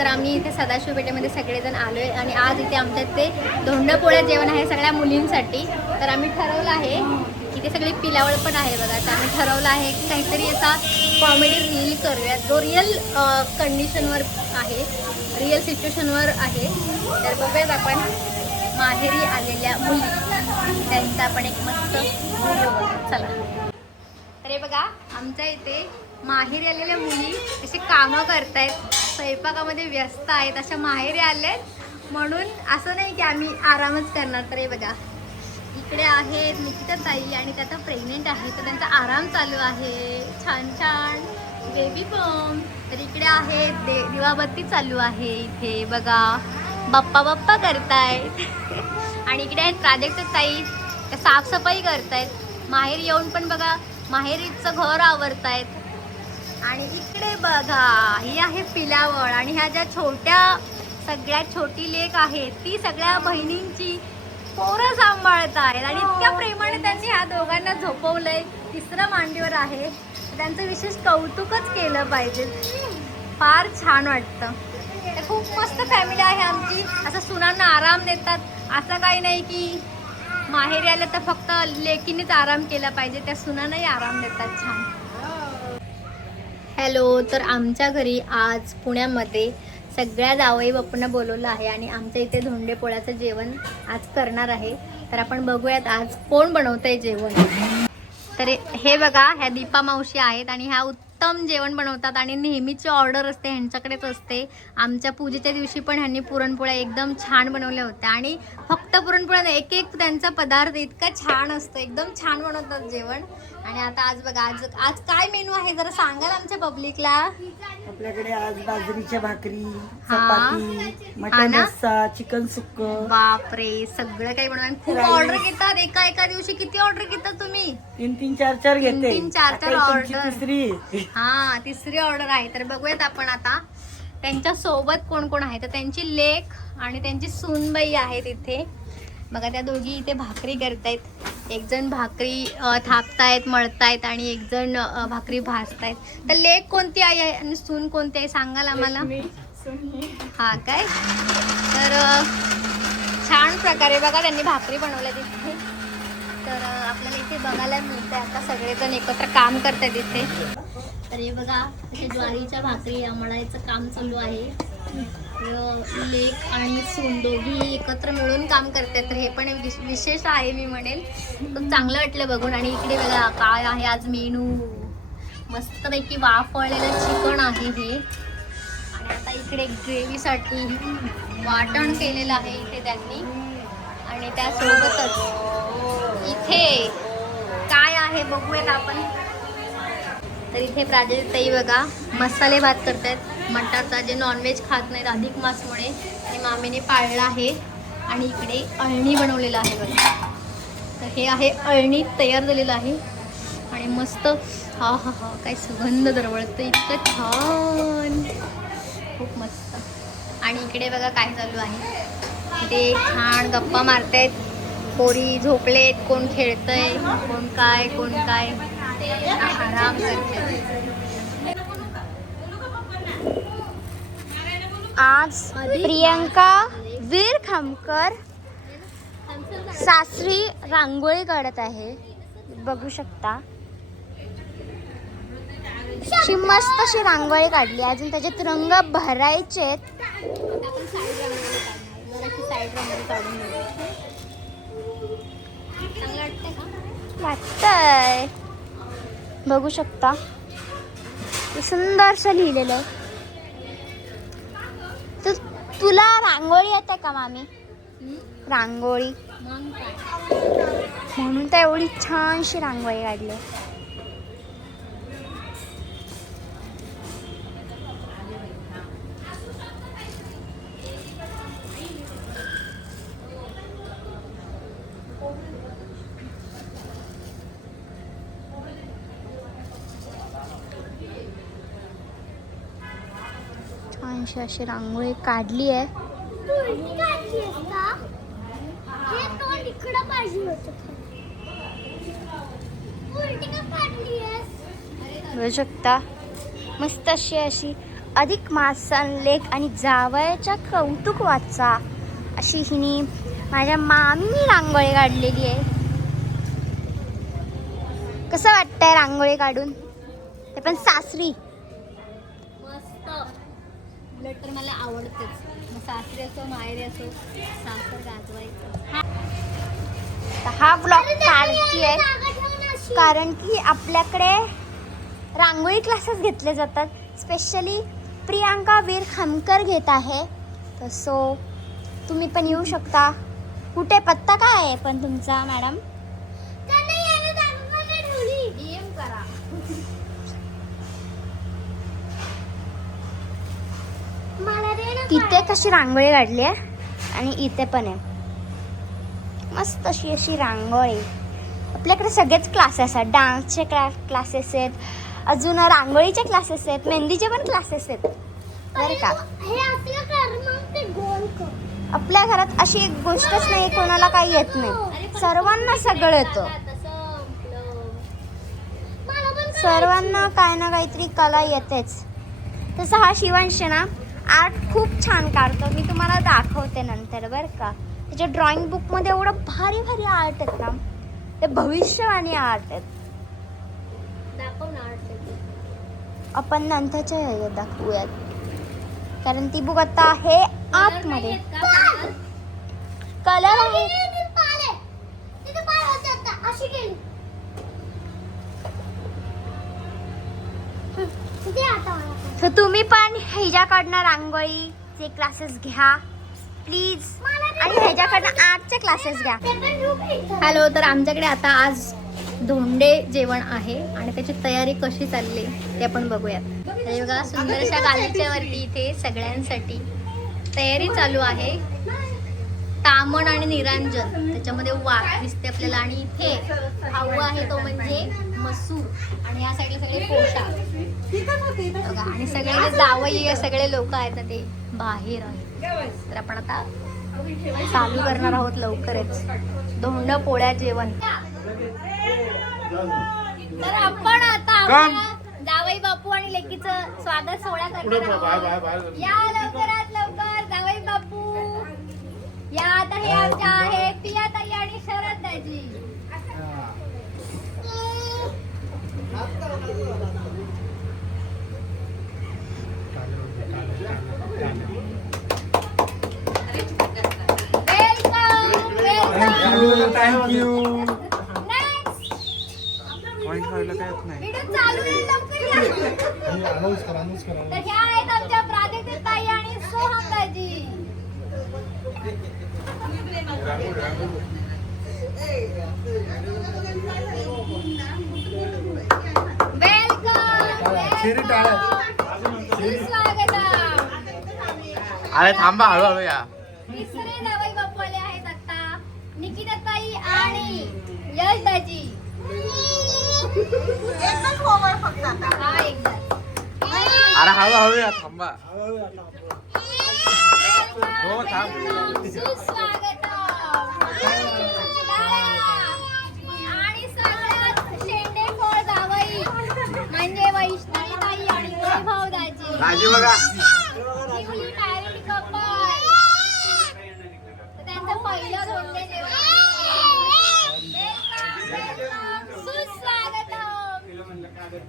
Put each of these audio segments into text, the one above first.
तर आम्ही इथे सदाशिव पेठेमध्ये सगळेजण आलो आहे आणि आज इथे आमच्या इथे धोंडपोळ्या जेवण आहे सगळ्या मुलींसाठी. तर आम्ही ठरवलं आहे, इथे सगळी पिलावळ पण आहे बघा. तर आम्ही ठरवलं आहे की काहीतरी असा कॉमेडी रील करूया जो रिअल कंडिशनवर आहे, रिअल सिच्युएशनवर आहे. तर बघूयात आपण माहेरी आलेल्या मुली त्यांचा आपण एक मस्त व्हिडिओ बघू. चला. तर हे बघा आमच्या इथे माहेरी आलेल्या मुली अशी कामं करतायत, स्वयंपाकामध्ये व्यस्त आहेत, अशा माहेरी आल्यात म्हणून असं नाही की आम्ही आरामच करणार. तर हे बघा इकडे आहेत निकिता ताई आणि त्या प्रेग्नेंट आहे, तर त्यांचा आराम चालू आहे. छान छान बेबी बम. तर इकडे आहे दिवाबत्ती चालू आहे. इथे बघा बाप्पा बाप्पा करतायत आणि इकडे आहेत प्राजक्त ताई, त्या साफसफाई करतायत. माहेरी येऊन पण बघा माहेरीचं घर आवरतायत. आणि इकडे बघा ही आहे पिलावळ आणि ह्या ज्या छोट्या सगळ्यात छोटी लेक आहे ती सगळ्या बहिणींची पोरं सांभाळत आहेत आणि इतक्या प्रेमाने त्यांनी ह्या दोघांना झोपवलंय. तिसरं मांडीवर आहे, त्यांचं विशेष कौतुकच केलं पाहिजे. फार छान वाटतं. तर खूप मस्त फॅमिली आहे आमची. असं सुनांना आराम देतात, असं काही नाही की माहेरी आलं तर फक्त लेकीनेच आराम केला पाहिजे, त्या सुनांनाही आराम देतात. छान. हॅलो. तर आमच्या घरी आज पुण्यामध्ये सगळ्या जावई बापूंना बोलवलं आहे आणि आमच्या इथे धोंडेपोळ्याचं जेवण आज करणार आहे. तर आपण बघूयात आज कोण बनवतंय जेवण. तर हे बघा ह्या दीपा मावशी आहेत आणि ह्या उत्तम जेवण बनवतात आणि नेहमीची ऑर्डर असते ह्यांच्याकडेच असते. आमच्या पूजेच्या दिवशी पण ह्यांनी पुरणपोळ्या एकदम छान बनवल्या होत्या आणि फक्त पुरणपोळ्या नाही, एक एक त्यांचा पदार्थ इतका छान असतो, एकदम छान बनवतात जेवण. आणि आता आज बघा आज काय मेनू आहे जरा सांगाल आमच्या पब्लिकला. आपल्याकडे आज बाजरीच्या भाकरी, चपाती, मटन रस्सा, चिकन सुक्क. बापरे, सगळं काही बनवून खूप ऑर्डर घेतात. एका दिवशी किती ऑर्डर घेतात तुम्ही? 3 4 घेते. 3 4 ऑर्डर. तिसरी. हा तिसरी ऑर्डर आहे. तर बघूयात आपण आता त्यांच्या सोबत कोण कोण आहे. तर त्यांची लेक आणि त्यांची सूनबाई आहे तिथे बघा. त्या दोघी इथे भाकरी करतायत. एक जण भाकरी थापतायत, मळतायत आणि एक जण भाकरी भाजतायत. तर लेक कोणती आहे आणि सून कोणती आहे सांगाल आम्हाला. हा काय. तर छान प्रकारे बघा त्यांनी भाकरी बनवल्या तिथे. तर आपल्याला इथे बघायला मिळतंय आता सगळेजण एकत्र काम करतात इथे. तर हे बघा अशा ज्वारीच्या भाकरी मळायचं काम चालू आहे. लेक आणि सून दोघी एकत्र मिळून काम करतात. तर हे पण विशेष आहे मी म्हणेल. खूप चांगलं वाटलं बघून. आणि इकडे बघा काय आहे आज मेनू. मस्तपैकी वाफवलेलं चिकन आहे हे. आणि आता इकडे ग्रेव्हीसाठी वाटण केलेलं आहे इथे त्यांनी. आणि त्यासोबतच इथे काय आहे बघूयात आपण. तर इथे प्राजक्ताई बघा मसाले भात करतायत मटारचा, जे नॉनव्हेज खात नाहीत अधिक मासमुळे आणि मामीने पाळला आहे. आणि इकडे अळणी बनवलेलं आहे बघा. तर हे आहे अळणी तयार झालेलं आहे आणि मस्त हा हा हा काय सुगंध दरवळतं, इतकं छान, खूप मस्त. आणि इकडे बघा काय चालू आहे. इथे छान गप्पा मारतायत पोरी, झोपलेत, कोण खेळतंय, कोण काय आराम करते. आज प्रियंका वीर खामकर सासरी रांगोळी काढत आहे, बघू शकता. अशी मस्त अशी रांगोळी काढली. अजून त्याच्यात रंग भरायचे. वाटतंय बघू शकता. सुंदरसं लिहिलेलं. तर तुला रांगोळी येते का मामी? रांगोळी म्हणून तर एवढी छानशी रांगोळी काढली. छानशी अशी रांगोळी काढली आहे. बघू शकता मस्त अशी अधिक मासन लेख आणि जावयाच्या कौतुक वाचा अशी हिनी माझ्या मामीनी रांगोळी काढलेली आहे. कसं वाटतंय रांगोळी काढून, ते पण सासरी. मस्त. उलट तर मला आवडतेच, मग सासरी असो माहेरी असो सासर गाजवायचं. तर हा ब्लॉग काढती आहे कारण की आपल्याकडे रांगोळी क्लासेस घेतले जातात. स्पेशली प्रियांका वीर खामकर घेत आहे. तर सो तुम्ही पण येऊ शकता. कुठे पत्ता काय आहे पण तुमचा मॅडम? DM करा. इथे कशी रांगोळी काढली आहे आणि इथे पण आहे मस्त अशी रांगोळी. आपल्याकडे सगळेच क्लासेस आहेत. डान्सचे क्लासेस आहेत, अजून रांगोळीचे क्लासेस आहेत, मेहंदीचे पण क्लासेस आहेत बरं का. आपल्या घरात अशी एक गोष्टच नाही कोणाला काही येत नाही, सर्वांना सगळं येतं. सर्वांना काय ना काहीतरी कला येतेच. तसं हा शिवांश ना आर्ट खूप छान काढतो. मी तुम्हाला दाखवते नंतर बरं का. त्याच्या ड्रॉइंग बुकमध्ये एवढं भारी भारी आर्ट आहेत ना, ते भविष्यवाणी आर्ट आहेत. दाखव ना आर्ट. आपण नंतरच्या ह्याच्यात दाखवूयात कारण ती बुक आता आहे आतमध्ये. कलर आहे. तर तुम्ही पण ह्याच्याकडनं रांगोळीचे क्लासेस घ्या प्लीज, आणि ह्याच्याकडनं आर्टचे क्लासेस घ्या. हॅलो. तर आमच्याकडे आता आज धोंडे जेवण आहे आणि त्याची तयारी कशी चालली ते आपण बघूयात. हे बघा सुंदरशा गालीच्यावरती इथे सगळ्यांसाठी तयारी चालू आहे. तामण आणि निरांजन त्याच्यामध्ये वाघ दिसते आपल्याला, आणि इथे खाऊ आहे तो म्हणजे मसूर, आणि या साईडला सगळे पोशाख बघा, आणि सगळे जे जावई सगळे लोक आहेत ना ते बाहेर आहेत. तर आपण आता चालू करणार आहोत लवकरच धोंड पोळ्या जेवण. तर आपण आता आपल्या जावई बापू आणि लेकीचं स्वागत सोहळा करणार आहोत. या लवकरात लवकर जावई बापू या. आता हे आमच्या आहे पियाताई आणि शरद दाजी. थँक्यू. Next. पॉइंट व्हायला काय येत नाही. व्हिडिओ चालू आहे, लवकर या. तर ह्या आहेत आमच्या प्राजक्ता ताई आणि सोहम दाजी. अरे थांबा, हळूहळू या. तिसरे जावई बापू आले आहेत आता, निकिता ताई आणि यश दाजी. हा एकदा. अरे हळूहळू या, थांबा. हो थांब. आणि सगळ्यात शेंडेफळ जावई म्हणजे वैष्णवी ताई आणि वैभव दाजी. राजी बघा. Newly married couple. तर त्यांचं पहिलं धोंडे जेवण. सुस्वागतम.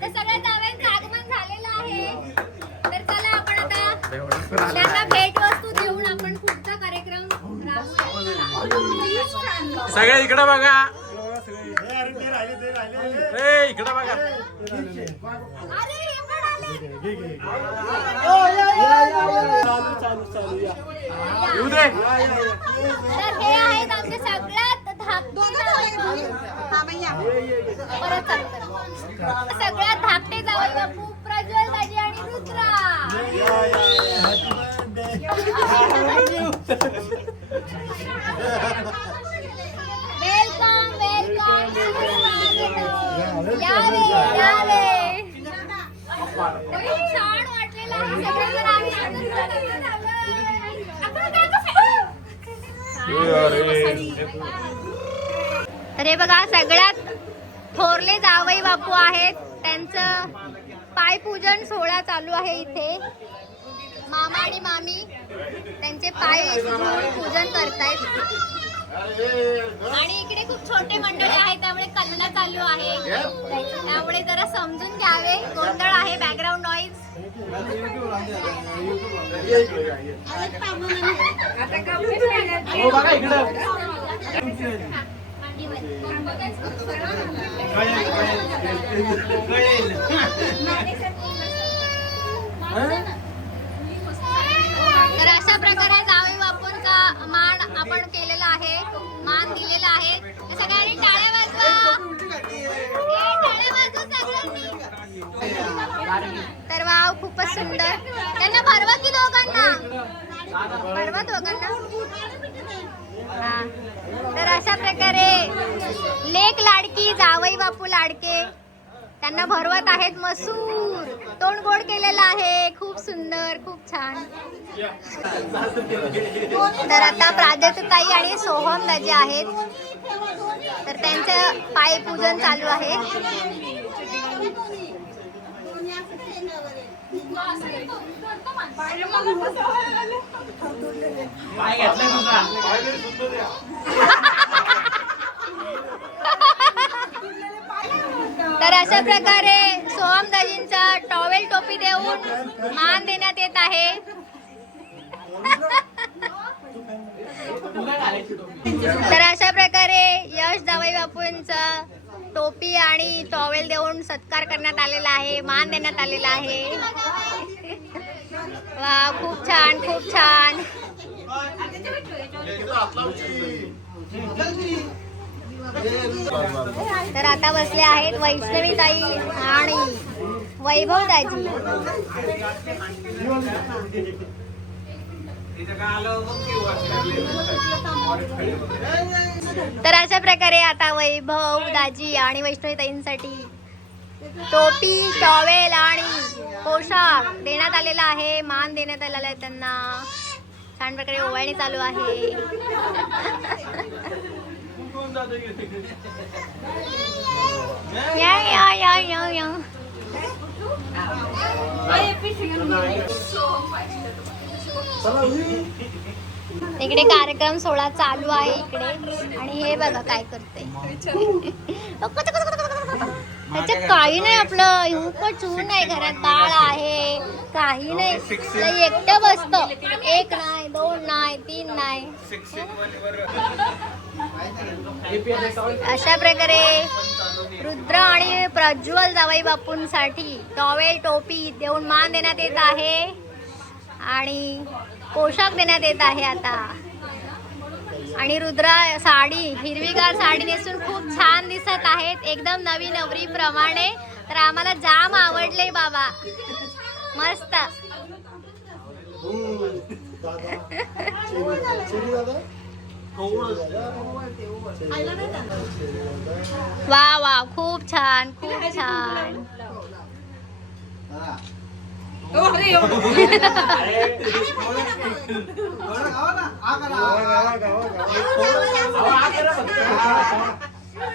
तर सगळ्या जावयांचं आगमन झालेलं आहे. तर चला आपण आता त्यांना भेटवस्तू देऊन आपण पुढचा कार्यक्रम सगळे इकडे बघा. ए इकडे बघा. अरे हे पण आले. येऊ दे. तर हे आहेत आमचे सगळ्यात धाकटे परत चालू करा. सगळ्यात धाकटे जावई बापू प्रज्वल दाजी आणि रुद्रा. Welcome welcome. यावे यावे. खूप छान वाटलेलं आहे. सगळेजण आम्ही आनंद करत आलोय. आपण काय तर हे बघा सगळ्यात थोरले जावई बापू आहेत, त्यांचं पायपूजन सोहळा चालू आहे इथे. मामा आणि मामी त्यांचे पाय पूजन करतायत आणि इकडे खूप छोटे मंडळी आहेत त्यामुळे कल्ला चालू आहे. त्यामुळे जरा समजून घ्यावे, गोंधळ आहे, बॅकग्राऊंड नॉईज. तर अशा प्रकारे जावई बापूंचा मान आपण केलेला आहे, मान दिलेला आहे. तर सगळ्यांनी टाळ्या वाजवा. टाळ्या वाजवा सगळ्यांनी. तर वाव, खूपच सुंदर. त्यांना भरवा की दोघांना, भरवा दोघांना. हा. तर अशा प्रकारे लेक लाडकी जावई बापू लाडके त्यांना भरवत आहेत. मसूर तोंड गोड केलेलं आहे. खूप सुंदर, खूप छान. तर आता प्राजक्ताई आणि सोहम दाजी आहेत, तर त्यांचं पायपूजन चालू आहे. तर अशा प्रकारे सोहम दाजींचा टॉवेल टोपी देऊन मान देण्यात येत आहे. तर अशा प्रकारे यश जावई बापूंचा टोपी आणि टॉवेल देऊन सत्कार करण्यात आलेला आहे, मान देण्यात आलेला आहे. वा, खूप छान, खूप छान. तर आता बसले आहेत वैष्णवी ताई आणि वैभव दाजी. तर अशा प्रकारे आता वैभव दाजी आणि वैष्णवी ताईंसाठी टोपी, टॉवेल आणि पोशाख देण्यात आलेला आहे, मान देण्यात आलेला आहे त्यांना. छान प्रकारे ओवाळणी चालू आहे. या या या या या. इकडे कार्यक्रम सोहळा चालू आहे इकडे, आणि हे बघा काय करते. त्याच्यात काही नाही, आपलं चून नाही, घरात बाळ आहे, काही नाही. एकटं बसतं, 1 नाही, 2 नाही, 3 नाही. अशा प्रकारे रुद्र आणि प्रज्वल जावई बापूंसाठी टॉवेल टोपी देऊन मान देण्यात येत आहे आणि पोशाख देण्यात येत आहे आता. आणि रुद्रा साडी, हिरवीगार साडी नेसून खूप छान दिसत आहेत, एकदम नवी नवरी प्रमाणे. तर आम्हाला जाम आवडले बाबा, मस्त. वा वा, खूप छान, खूप छान.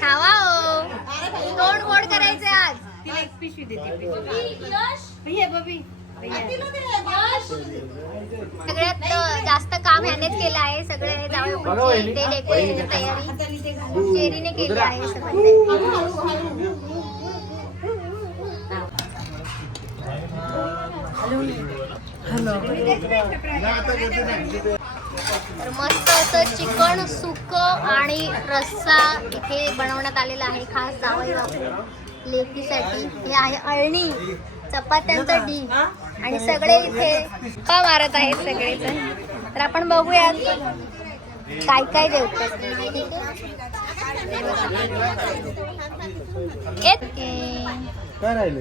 खावा हो, तोंड गोड करायचे आज. सगळ्यात जास्त काम ह्यानेच केलं आहे. सगळे जावई ते डेकोरेशनची तयारी चेरीने केली आहे तर मस्त असं चिकन सुक आणि रस्सा इथे बनवण्यात आलेला आहे खास जावई बापू लेकीसाठी. हे आहे अळणी, चपात्यांचं डी, आणि सगळे इथे गप्पा मारत आहेत सगळेजण. तर आपण बघूया काय काय जेवतात. काय राहिले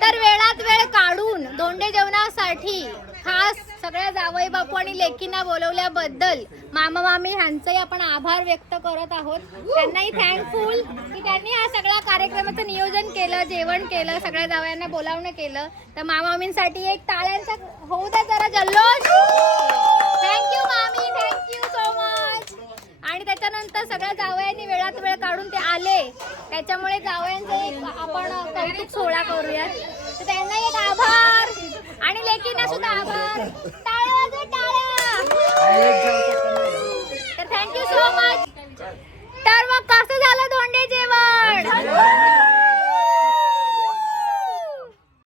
तर वेळात वेळ काढून दोंडे जेवणासाठी खास सगळ्या जावई बापू आणि लेकींना बोलवल्याबद्दल मामा मामी ह्यांचंही आपण आभार व्यक्त करत आहोत. त्यांनाही थँकफुल की त्यांनी हा सगळ्या कार्यक्रमाचं नियोजन केलं, जेवण केलं, सगळ्या जावयांना बोलावणं केलं. तर मामा मामींसाठी एक टाळ्यांचा होऊ द्या जरा जल्लोष. थँक्यू मामी, थँक्यू सो मच. आणि त्याच्यानंतर सगळ्या जावयांनी वेळात वेळ काढून ते आले, त्याच्यामुळे जावयांचं एक आपण कौतुक सोहळा करूयात. तर त्यांना एक आभार आणि लेकींना सुद्धा आभार. टाळ्या वाजवा, टाळ्या. तर थँक्यू सो मच.